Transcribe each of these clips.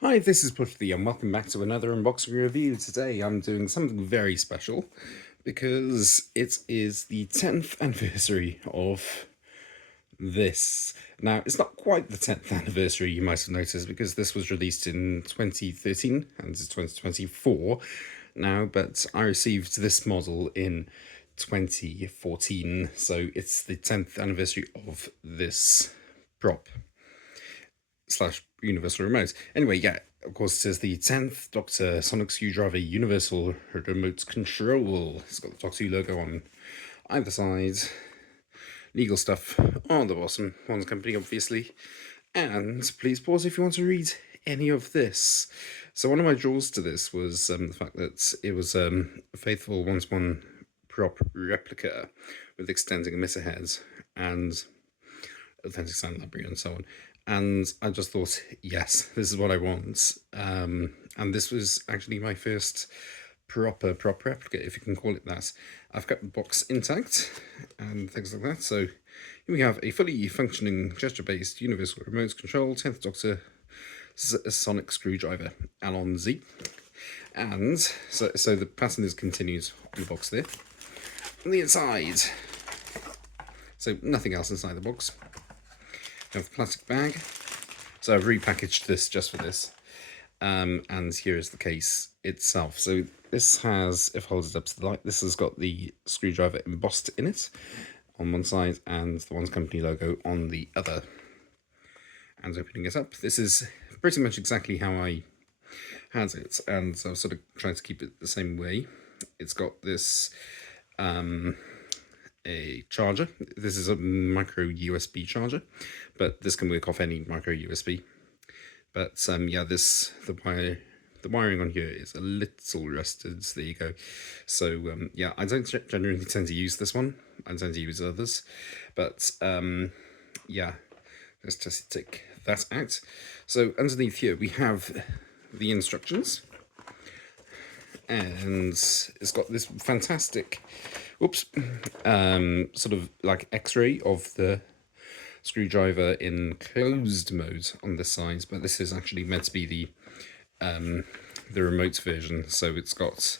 Hi, this is Pushti, and welcome back to another unboxing review. Today I'm doing something very special because it is the 10th anniversary of this. Now, it's not quite the 10th anniversary, you might have noticed, because this was released in 2013 and it's 2024 now, but I received this model in 2014, so it's the 10th anniversary of this prop slash universal remote. Anyway, yeah, of course, it is the 10th Dr. Sonic Screwdriver Universal Remote Control. It's got the Doctor Who logo on either side, legal stuff on the bottom, one's company, obviously. And please pause if you want to read any of this. So, one of my draws to this was the fact that it was a faithful 1-to-1 prop replica with extending emitter heads and authentic sound library and so on. And I just thought, yes, this is what I want. And this was actually my first proper prop replica, if you can call it that. I've kept the box intact and things like that. So here we have a fully functioning gesture-based universal remote control 10th Doctor Sonic Screwdriver Alon Z. And so the pattern is continued on the box there. On the inside, so nothing else inside the box. We have the plastic bag. So I've repackaged this just for this. And here is the case itself. So this has, if I hold it up to the light, this has got the screwdriver embossed in it on one side and the One's Company logo on the other. And opening it up, this is pretty much exactly how I had it, and so I've sort of tried to keep it the same way. It's got this a charger. This is a micro USB charger, but this can work off any micro USB. But yeah, the wiring on here is a little rusted. So there you go. So yeah, I don't generally tend to use this one. I tend to use others, but yeah, let's just take that out. So underneath here we have the instructions, and it's got this fantastic, whoops, sort of like X-ray of the screwdriver in closed mode on this side, but this is actually meant to be the remote version. So it's got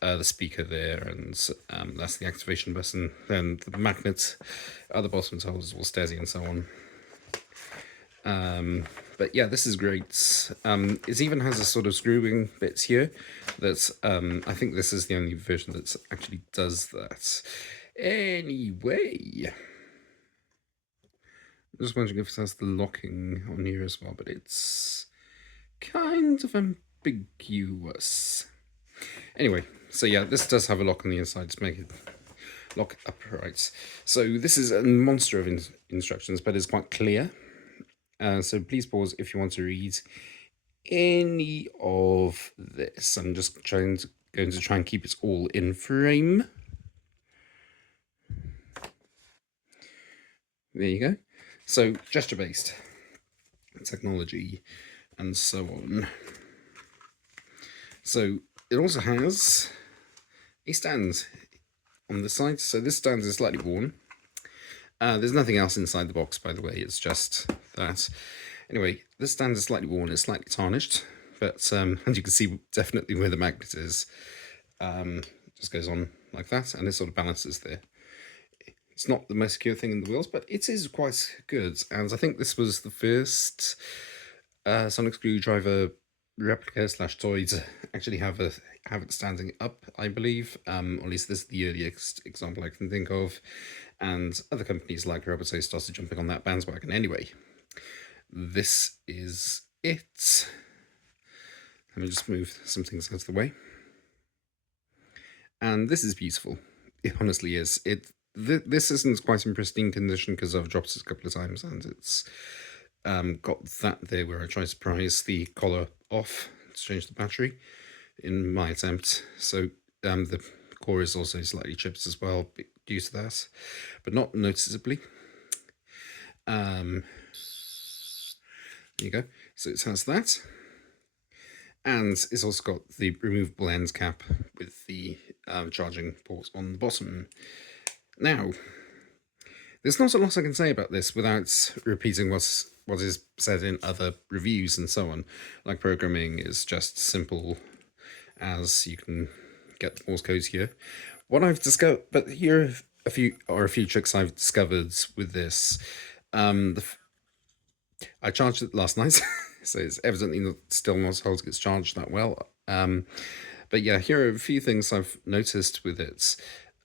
the speaker there, and that's the activation button. Then the magnet at the bottom tells us all steady and so on. But yeah, this is great. It even has a sort of screwing bits here that I think this is the only version that actually does that. Anyway, I'm just wondering if it has the locking on here as well, but it's kind of ambiguous. Anyway, so yeah, this does have a lock on the inside to make it lock upright. So this is a monster of instructions, but it's quite clear. So please pause if you want to read any of this. I'm just going to try and keep it all in frame. There you go. So gesture-based technology and so on. So it also has a stand on the side. So this stand is slightly worn. There's nothing else inside the box, by the way. It's just that. Anyway, this stand is slightly worn. It's slightly tarnished, but as you can see, definitely where the magnet is, just goes on like that, and it sort of balances there. It's not the most secure thing in the wheels, but it is quite good. And I think this was the first Sonic Screwdriver replica slash toy to actually have it standing up, I believe. Or at least this is the earliest example I can think of. And other companies like Roboto started jumping on that bandwagon. Anyway, this is it. Let me just move some things out of the way. And this is beautiful. It honestly is. This isn't quite in pristine condition because I've dropped it a couple of times, and it's got that there where I try to prise the collar off to change the battery in my attempt. So the core is also slightly chipped as well due to that, but not noticeably. There you go. So it has that. And it's also got the removable end cap with the charging port on the bottom. Now, There's not a lot I can say about this without repeating what is said in other reviews and so on. Like, programming is just simple as you can get the Morse code here. What I've discovered, but here are a few tricks I've discovered with this. I charged it last night, so it's evidently still not holding its charge that well. But yeah, here are a few things I've noticed with it.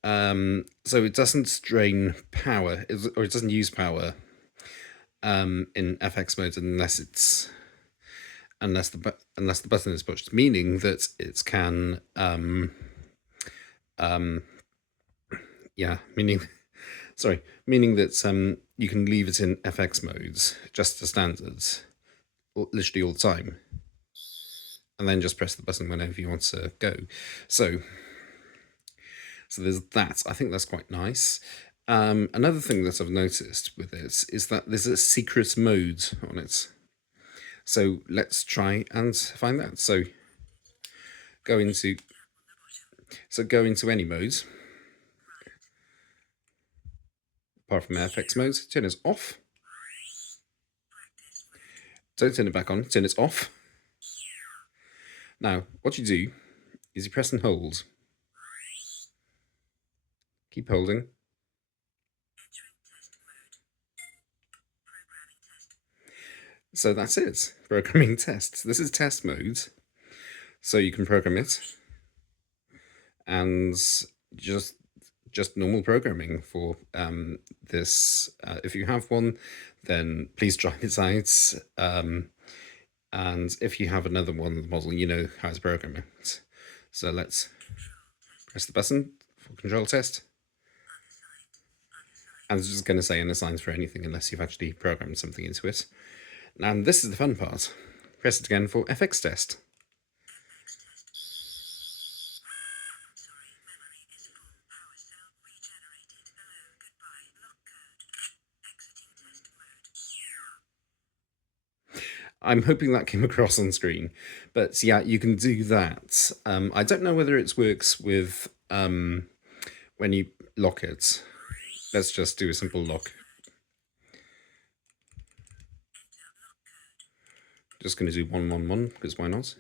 So it doesn't drain power, or it doesn't use power in FX mode unless the button is pushed, meaning that it can meaning that you can leave it in FX modes just as standard, literally all the time, and then just press the button whenever you want to go. So there's that. I think that's quite nice. Another thing that I've noticed with this is that there's a secret mode on it. So let's try and find that. So go into any mode apart from FX mode. Turn it off. Don't turn it back on. Turn it off. Now, what you do is you press and hold. Keep holding. So that's it. Programming test. This is test mode. So you can program it. And just normal programming for this. If you have one, then please try it out. And if you have another one model, you know how to program it. So let's press the button for control test. And it's just going to say unassigned for anything unless you've actually programmed something into it. And this is the fun part. Press it again for FX test. I'm hoping that came across on screen, but yeah, you can do that. I don't know whether it works with when you lock it. Let's just do a simple lock. Just going to do 111 because why not?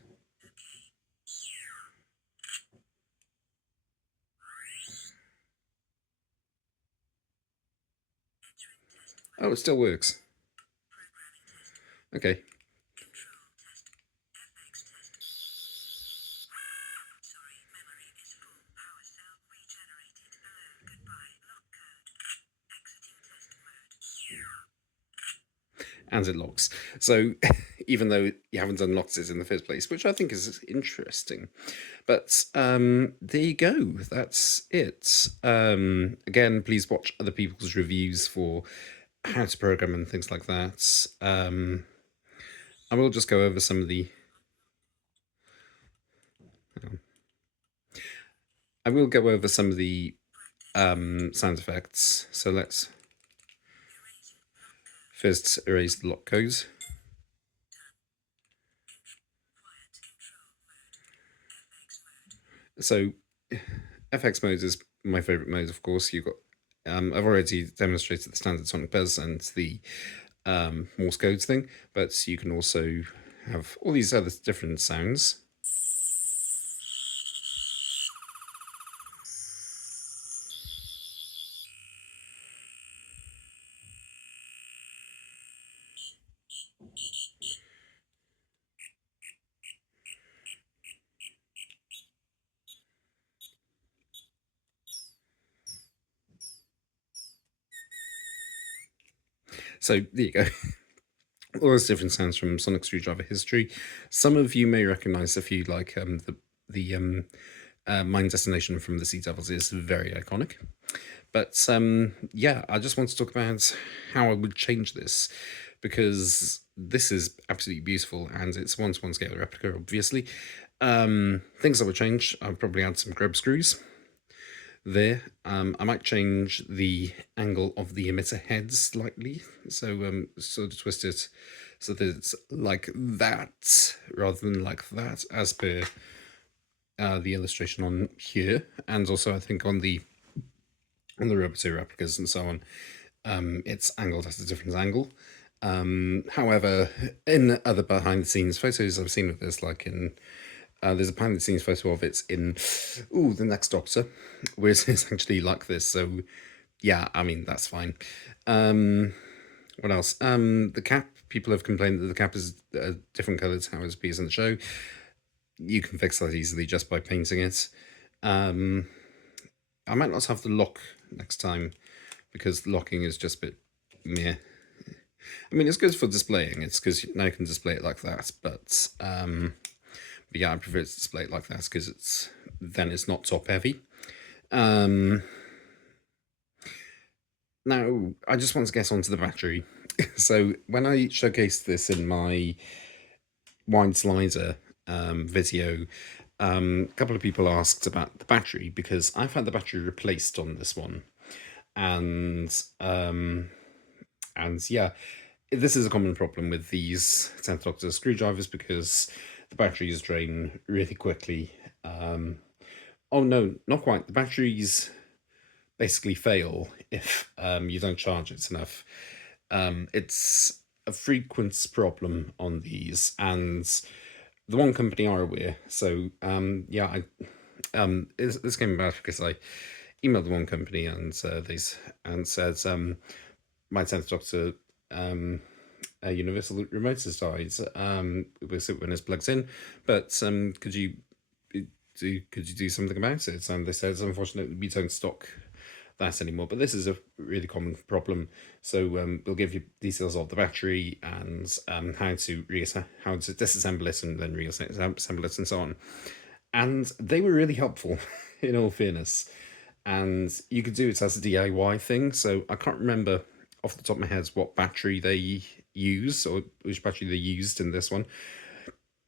Oh, it still works. Okay. And it locks. So even though you haven't unlocked it in the first place, which I think is interesting. But there you go. That's it. Again, please watch other people's reviews for how to program and things like that. I will just go over some of the... I will go over some of the sound effects. So let's first erase the lock code. So FX mode is my favorite mode, of course. You've got I've already demonstrated the standard sonic buzz and the Morse codes thing, but you can also have all these other different sounds. So there you go. All those different sounds from Sonic Screwdriver history. Some of you may recognize a few, like the Mine Destination from the Sea Devils is very iconic. But yeah, I just want to talk about how I would change this, because this is absolutely beautiful and it's 1-to-1 scale replica, obviously. Things I would change, I would probably add some grub screws there. I might change the angle of the emitter head slightly, so sort of twist it so that it's like that rather than like that, as per the illustration on here, and also I think on the Roboto replicas and so on. It's angled at a different angle. However, in other behind the scenes photos I've seen of this, like in there's a behind the scenes photo of it in the Next Doctor, where it's actually like this. So yeah, I mean that's fine. Um, what else? The cap. People have complained that the cap is a different color to how it appears in the show. You can fix that easily just by painting it. Um, I might not have the lock next time because the locking is just a bit meh. I mean, it's good for displaying. It's because now you can display it like that. But yeah, I prefer to display it like that because it's not top heavy. Um, Now I just want to get onto the battery. So when I showcased this in my wide slider video, a couple of people asked about the battery because I've had the battery replaced on this one, and yeah, this is a common problem with these 10th Doctor screwdrivers because the batteries drain really quickly. Oh no, not quite. The batteries basically fail if you don't charge it enough. It's a frequent problem on these, and the one company are aware. So yeah, this came about because I emailed the one company and and said my 10th Doctor universal remote has died. When it's plugged in, but could you do something about it? And they said, unfortunately, we don't stock that anymore. But this is a really common problem. So we'll give you details of the battery and how to disassemble it and then reassemble it and so on. And they were really helpful, in all fairness. And you could do it as a DIY thing. So I can't remember off the top of my head what battery they use or which battery they used in this one,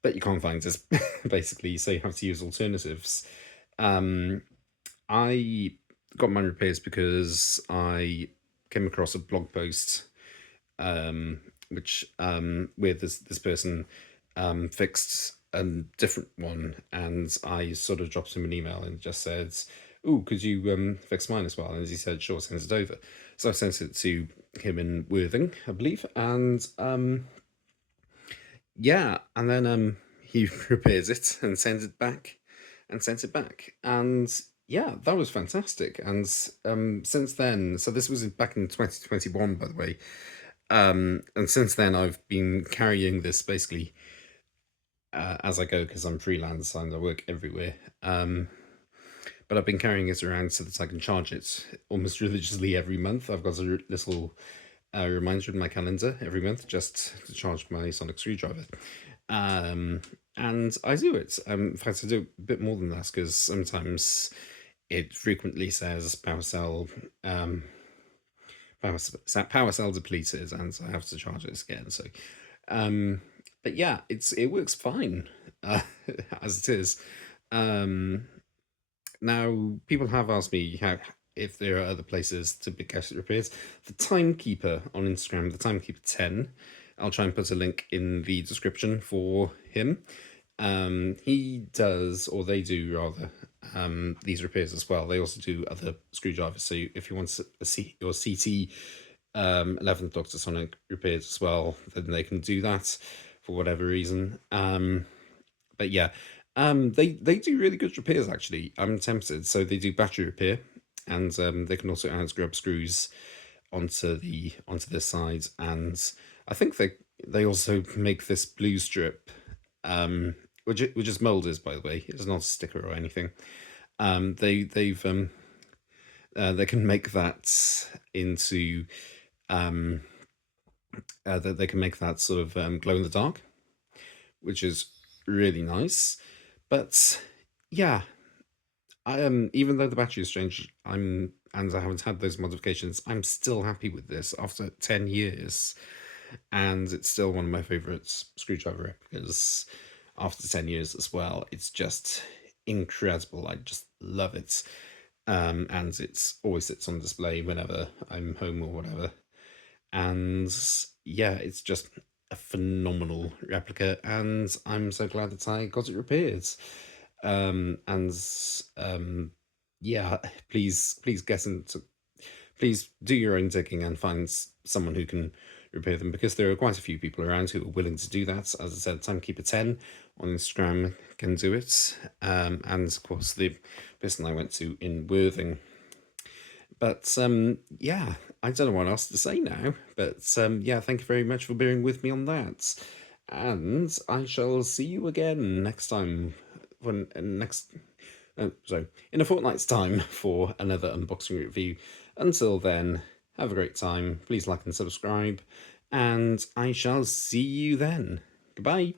but you can't find it basically, so you have to use alternatives. Um, I got mine repaired because I came across a blog post which where this person fixed a different one, and I sort of dropped him an email and just said, "Oh, could you fix mine as well?" And he said, "Sure, send it over." So I sent it to him in Worthing, I believe, and yeah, and then he repairs it and sends it back, and yeah, that was fantastic. And since then, so this was back in 2021, by the way. And since then, I've been carrying this basically as I go because I'm freelance and I work everywhere. But I've been carrying it around so that I can charge it almost religiously every month. I've got a little reminder in my calendar every month just to charge my sonic screwdriver. Um, and I do it. In fact, I do a bit more than that because sometimes it frequently says um, power cell depleted, and so I have to charge it again. So, um, but yeah, it works fine as it is. Um, Now, people have asked me how if there are other places to get it repaired. The Timekeeper on Instagram, the Timekeeper 10. I'll try and put a link in the description for him. He does, or they do rather, these repairs as well. They also do other screwdrivers. So if you want your CT 11th Doctor Sonic repairs as well, then they can do that for whatever reason. But yeah, they do really good repairs actually. I'm tempted. So they do battery repair, and they can also add grub screws onto this side, and I think they also make this blue strip, which is molded, by the way. It's not a sticker or anything. They can make that into that they can make that sort of glow in the dark, which is really nice. But yeah, I even though the battery is strange, and I haven't had those modifications, I'm still happy with this after 10 years, and it's still one of my favorite screwdriver replicas after 10 years as well. It's just incredible. I just love it. And it's always sits on display whenever I'm home or whatever. And yeah, it's just a phenomenal replica, and I'm so glad that I got it repaired. And um, yeah, please please do your own digging and find someone who can repair them, because there are quite a few people around who are willing to do that. As I said, Timekeeper10 on Instagram can do it, and of course the person I went to in Worthing. But yeah, I don't know what else to say now. But yeah, thank you very much for bearing with me on that. And I shall see you again next time, when in a fortnight's time for another unboxing review. Until then, have a great time. Please like and subscribe, and I shall see you then. Goodbye.